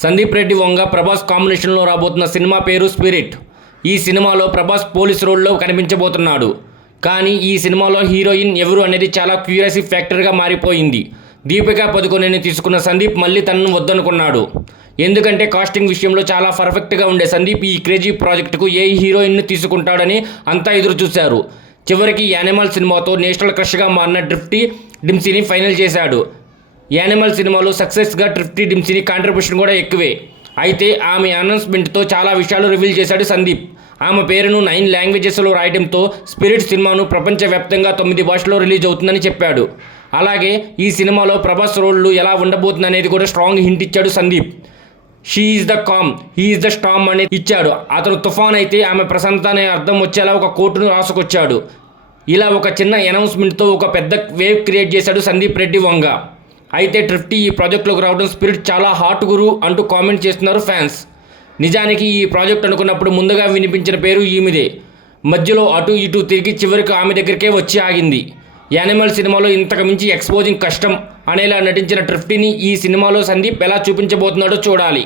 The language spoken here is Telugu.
సందీప్ రెడ్డి వంగ ప్రభాస్ కాంబినేషన్లో రాబోతున్న సినిమా పేరు స్పిరిట్. ఈ సినిమాలో ప్రభాస్ పోలీస్ రోల్లో కనిపించబోతున్నాడు. కానీ ఈ సినిమాలో హీరోయిన్ ఎవరు అనేది చాలా క్యూరియాసిటీ ఫ్యాక్టర్గా మారిపోయింది. దీపికా పదుకొనెని తీసుకున్న సందీప్ మళ్ళీ తనను వద్దనుకున్నాడు. ఎందుకంటే కాస్టింగ్ విషయంలో చాలా పర్ఫెక్ట్గా ఉండే సందీప్ ఈ క్రేజీ ప్రాజెక్టుకు ఏ హీరోయిన్ను తీసుకుంటాడని అంతా ఎదురు చూశారు. చివరికి యానిమల్ సినిమాతో నేషనల్ క్రష్గా మారిన ట్రిప్టీ డిమ్సీని ఫైనల్ చేశాడు. యానిమల్ సినిమాలో సక్సెస్గా ట్రిప్టీ డిమ్సీని కాంట్రిబ్యూషన్ కూడా ఎక్కువే. అయితే ఆమె అనౌన్స్మెంట్తో చాలా విషయాలు రివీల్ చేశాడు సందీప్. ఆమె పేరును 9 లాంగ్వేజెస్లో రాయడంతో స్పిరిట్ సినిమాను ప్రపంచవ్యాప్తంగా 9 భాషల్లో రిలీజ్ అవుతుందని చెప్పాడు. అలాగే ఈ సినిమాలో ప్రభాస్ రోల్లు ఎలా ఉండబోతుందనేది కూడా స్ట్రాంగ్ హింట్ ఇచ్చాడు Sandeep. She is the calm, he is the storm అని ఇచ్చాడు. అతను తుఫాన్ అయితే ఆమె ప్రశాంతత అనే అర్థం వచ్చేలా ఒక కోటును రాసుకొచ్చాడు. ఇలా ఒక చిన్న అనౌన్స్మెంట్తో ఒక పెద్ద వేవ్ క్రియేట్ చేశాడు సందీప్ రెడ్డి వంగ. అయితే ట్రిప్టీ ఈ ప్రాజెక్టులోకి రావడం స్పిరిట్ చాలా హాట్ గురు అంటూ కామెంట్ చేస్తున్నారు ఫ్యాన్స్. నిజానికి ఈ ప్రాజెక్ట్ అనుకున్నప్పుడు ముందుగా వినిపించిన పేరు ఈమెదే. మధ్యలో అటు ఇటు తిరిగి చివరికి ఆమె దగ్గరికే వచ్చి ఆగింది. యానిమల్ సినిమాలో ఇంతకు మించి ఎక్స్పోజింగ్ కష్టం అనేలా నటించిన ట్రిప్టీని ఈ సినిమాలో సందీప్ ఎలా చూపించబోతున్నాడో చూడాలి.